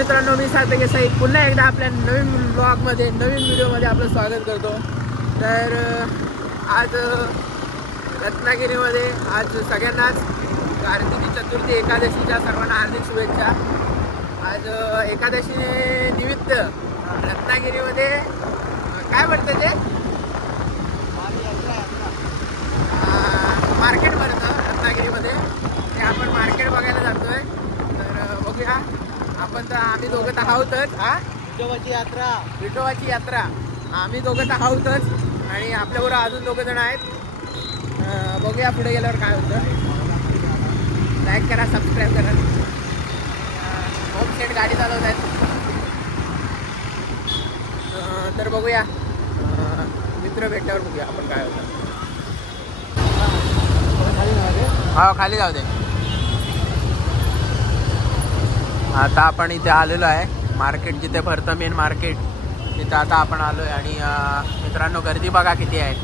मित्रांनो, मी सार्थक साईक पुन्हा एकदा आपल्या नवीन ब्लॉगमध्ये नवीन व्हिडिओमध्ये आपलं स्वागत करतो. तर आज रत्नागिरीमध्ये आज सगळ्यांनाच कार्तिकी चतुर्थी एकादशीच्या सर्वांना हार्दिक शुभेच्छा. आज एकादशी निमित्त रत्नागिरीमध्ये काय म्हणतं ते मार्केट भरतं रत्नागिरीमध्ये. ते आपण मार्केट बघायला जातोय. तर बघूया आपण. तर आम्ही दोघं तर आहोतच. विठोबाची यात्रा आम्ही दोघं तर आहोतच आणि आपल्याबरोबर अजून दोघं जण आहेत. बघूया पुढे गेल्यावर काय होतं. लाईक करा, सबस्क्राईब करा. होम सेट गाडी चालवत आहेत. तर बघूया मित्र भेटल्यावर बघूया आपण काय होतं. हा खाली जाऊ दे. आता आपण इथे आलेलो आहे मार्केट जिथे भरतं मेन मार्केट तिथं आता आपण आलो आहे. आणि मित्रांनो गर्दी बघा किती आहे.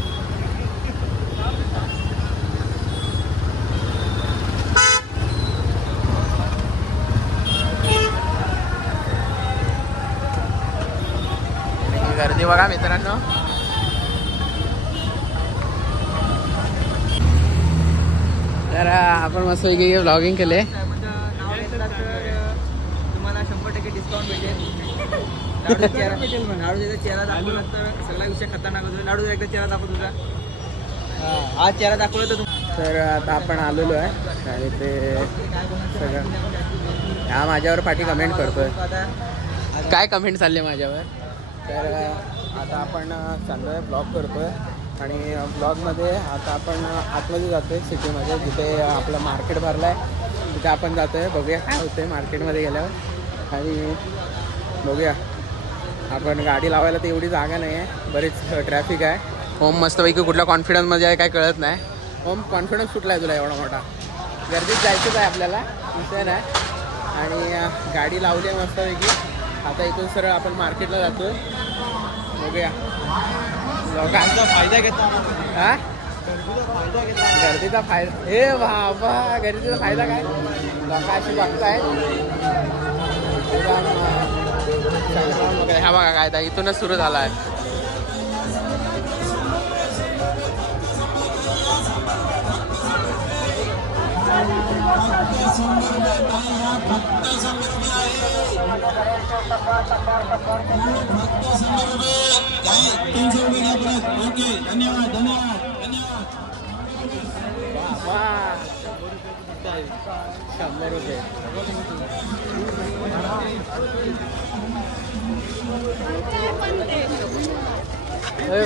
गर्दी बघा मित्रांनो. तर आपण मस्त वेगळी व्लॉगिंग केले. तुम्हाला 100% डिस्काउंट भेटेल. लाडूचा चेहरा दाखवल्यानंतर सगळा विषय खतरनाक होतो. लाडूचा एकदा चेहरा दाखव तुझा. हा चेहरा दाखवला तर आता आपण आलेलो आहे आणि ते सगळं हा माझ्यावर पाठी कमेंट करतोय. काय कमेंट चालले माझ्यावर. तर आता आपण चाललो आहे ब्लॉग करतोय आणि ब्लॉगमध्ये आता आपण आतमध्ये जातो आहे सिटीमध्ये जिथे आपलं मार्केट भरलं आहे तिथे आपण जातो आहे. बघूया काय होतं आहे मार्केटमध्ये गेल्यावर. आणि बघूया आपण गाडी लावायला तर एवढी जागा नाही आहे, बरीच ट्रॅफिक आहे. होम मस्तपैकी कुठल्या कॉन्फिडन्समध्ये आहे काय कळत नाही. होम कॉन्फिडन्स कुठला आहे तुला एवढा मोठा. गर्दीत जायचंच आहे आपल्याला, विषय नाही. आणि गाडी लावली आहे मस्तपैकी. आता इथून सरळ आपण मार्केटला जातो आहे. बघूया लोकांचा फायदा घेतो. हा गर्दीचा फायदा. हे बाबा गर्दीचा फायदा काय. लोक अशी बघताय. हा बघा काय इथूनच सुरू झाला आहे. धन्यवाद. ₹100.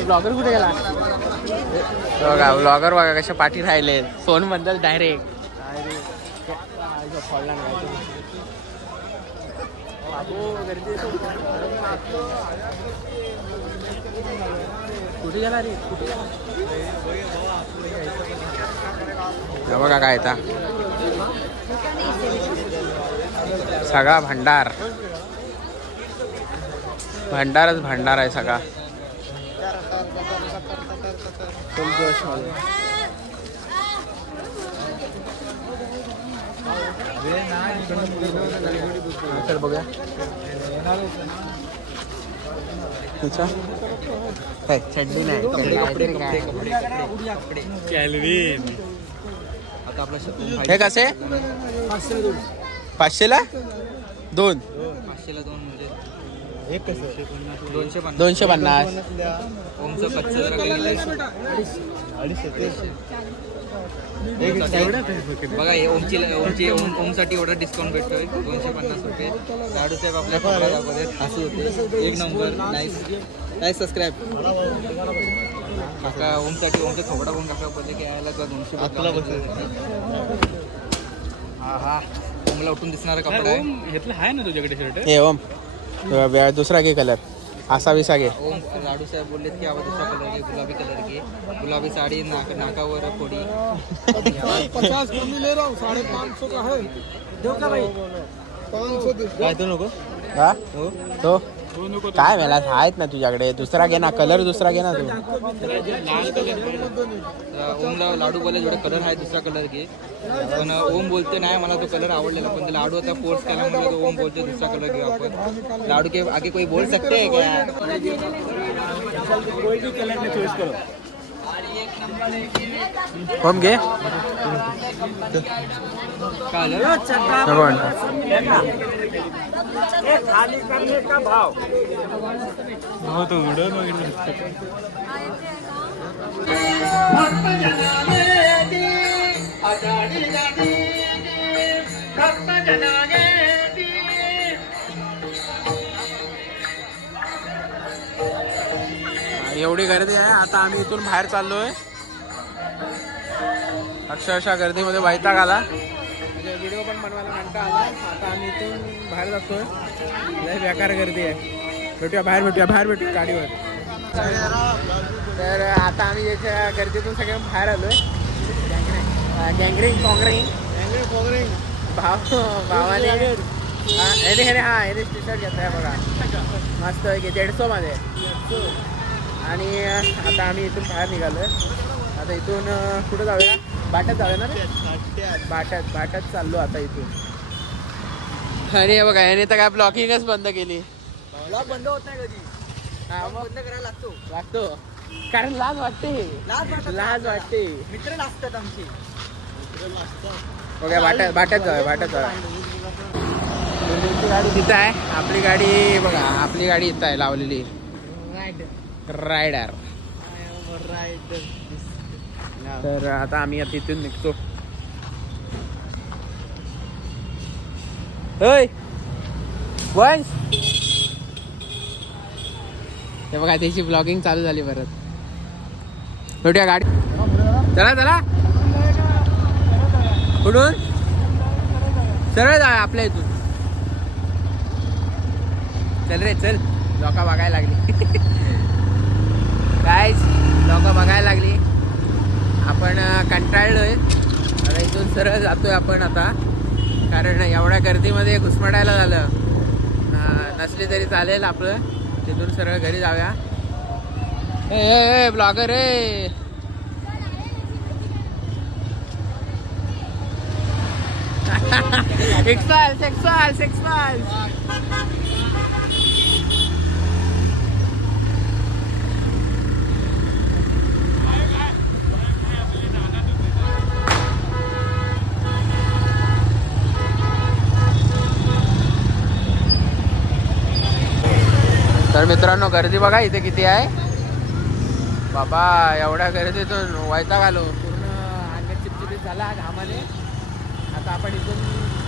ब्लॉगर कुठे गेला. बघा ब्लॉगर बघा कशा पाठी राहिले. फोन बद्दल डायरेक्ट कुठे गेला रे. बघा काय आता सगळा भंडारच भंडार आहे सगळा. फुल जोश मध्ये. तर बघूया तुझा काय चड्डी नाही. हे कसे 500ला 2. 500ला 2 म्हणजे एक कसं 250. ओमचं कच्चं जरा बघा हे ओमसाठी एवढा डिस्काउंट भेटतोय. 250 रुपये. लाडू साहेब आपल्या कपडा दाखवतात. हसू होते. एक नंबर. Nice subscribe. काका ओमसाठी ओमचा थोडा पण काका बोलले की यायला 200 हा ओमला उठून दिसणारा कपडा आहे ना तुझ्याकडे शर्ट. हे ओम दुसरा घे कलर असा विसा घे. ओम लाडू साहेब बोललेत की आवा दुसरा कलर घे. गुलाबी कलर घे. गुलाबी साडी नाकावर फोडी. 50 कमी ले रहा हूँ. 550 का है. देऊ का भाई. 500 काय तो नको. हा हो तो काय मेला आहेत ना तुझ्याकडे, दुसरा घे ना, कलर दुसरा घे ना तू. ओमला लाडू बोलले जेवढे कलर आहे दुसरा कलर घे, पण ओम बोलते नाही मला तो कलर आवडलेला, पण ते लाडू आता फोर्स केल्यामुळे तो ओम बोलते दुसरा कलर घेऊ आपण. लाडू के आगे कोई बोल सकते हैं क्या? ओम घे. नको म्हणतो. एवढी गर्दी आहे. आता आम्ही इथून बाहेर चाललोय. अक्षरशः गर्दीमध्ये वैताग आला, म्हणजे व्हिडिओ पण बनवायला कंटाळा आला. आता आम्ही इथून बाहेर जातोय. लय बेकार गर्दी आहे. भेटूया बाहेर भेटूया गाडीवर. तर आता आम्ही याच्या गर्दीतून सगळे बाहेर आलोय. गँगरिंग भावाने टी शर्ट घेतलाय बघा, मस्त आहे की 150 मध्ये. आणि आता आम्ही इथून बाहेर निघालोय. आता इथून कुठं जाऊया, बाट्यात जाऊया ना रे. बाट्यात चाललो आता इथून. आणि हे बघा याने तर काय ब्लॉकिंगच बंद केली. ब्लॉग बंद होत नाही कधी, बंद करायला लागतो कारण लाज वाटते. मित्र लागतात आमचे. बघा बाट्यात जाऊया. तिथं आहे आपली गाडी. बघा आपली गाडी इथं आहे लावलेली, रायडर. तर आता आम्ही तिथून निघतो. वंश हे बघा त्याची ब्लॉगिंग चालू झाली परत. भेटूया गाडी. चला कुठून सरळ जाऊया आपल्या इथून. चल रे चल. लोक बघायला लागली. काय लोक बघायला लागली. आपण कंटाळलोय. आता इथून सरळ जातोय आपण आता, कारण एवढ्या गर्दीमध्ये घुसमटायला झालं. नसली तरी चालेल आपलं. तिथून सरळ घरी जाऊया. ए ब्लॉगर रे. सेक्सुअल. तर मित्रांनो गर्दी बघा इथे किती आहे बाबा. एवढ्या गर्दीतून वैताग आलो. पूर्ण अंग चिपचिपीत झाला घामाने. आता आपण इथून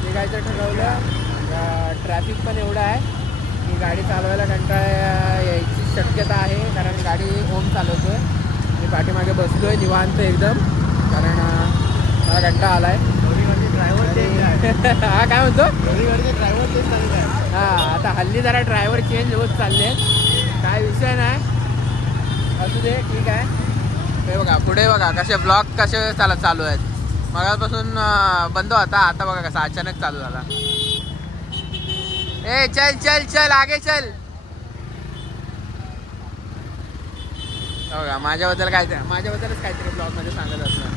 निघायचं ठरवलं. ट्रॅफिक पण एवढं आहे की गाडी चालवायला कंटाळा यायची शक्यता आहे, कारण गाडी ओम चालवतोय. मी पाठीमागे बसलोय निवांत एकदम, कारण मला कंटाळा आलाय. हा काय म्हणतो, ड्रायव्हर चेंज झालेला आहे. हां आता हल्ली जरा ड्रायव्हर चेंज होत चालले आहेत. काय विषय नाही, असू दे ठीक आहे. हे बघा पुढे बघा कसे ब्लॉक कसे चालू आहेत. मगापासून बंद होता, आता बघा कसा अचानक चालू झाला. ए चल आगे चल. बघा माझ्याबद्दलच काहीतरी ब्लॉग मध्ये सांगत असणार.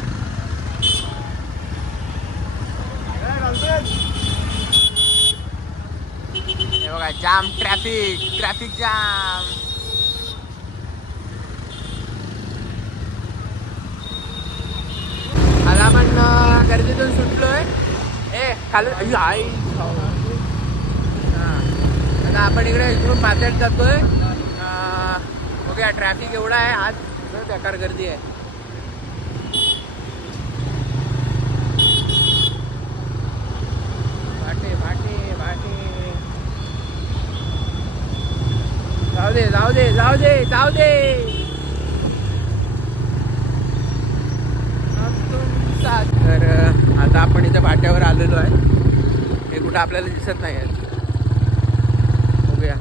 हे बघा जाम, ट्रॅफिक जाम. आज आपण गर्दीतून सुटलोय. खाली आई. आता आपण इकडे इकडून पातळीत जातोय. बघूया ट्रॅफिक एवढा आहे आज, बेकार गर्दी आहे. जाऊ दे. तर आता आपण इथे भाट्यावर आलेलो आहे. हे कुठं आपल्याला दिसत नाही आहे. बघूया.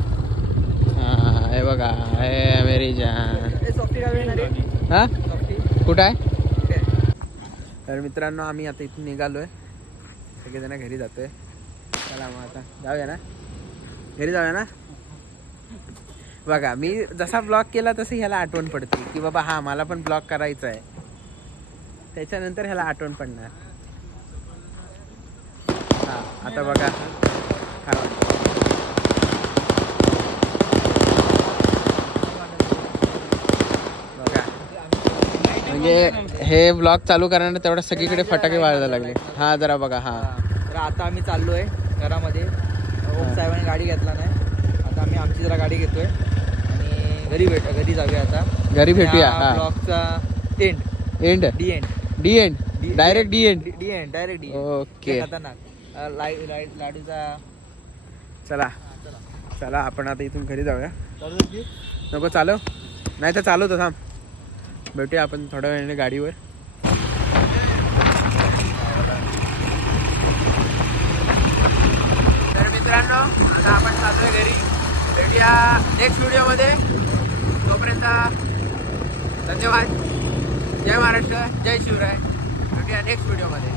हे बघा हे मेरी जान. हा कुठं आहे. तर मित्रांनो आम्ही आता इथून निघालोय. सगळेजण घरी जातोय. चला मग आता जाऊया ना, घरी जाऊया ना. बघा मी जसा ब्लॉग केला तसं ह्याला आठवण पडते की बाबा हा मला पण ब्लॉग करायचा आहे. त्याच्यानंतर ह्याला आठवण पडणार. हा आता बघा हा बघा म्हणजे हे ब्लॉग चालू करणार तेवढं सगळीकडे फटाके वाजायला लागले. हा जरा बघा. हा तर आता आम्ही चाललोय घरामध्ये. ओम साहेबांनी गाडी घेतला नाही, आता आम्ही आमची जरा गाडी घेतोय आणि घरी जाऊया आता. घरी भेटूया. हा ब्लॉगचा end end D end D end direct D end. D end direct D okay खतरनाक लाडूचा. चला चला आपण आता इथून घरी जाऊया. नको चालव, नाही तर चालवतो थांब. भेटूया आपण थोड्या वेळाने गाडीवर. तर मित्रांनो आता आपण चाललोय घरी. भेटूया नेक्स्ट व्हिडिओमध्ये. तोपर्यंत धन्यवाद. जय महाराष्ट्र, जय शिवराय. भेटूया नेक्स्ट व्हिडिओमध्ये.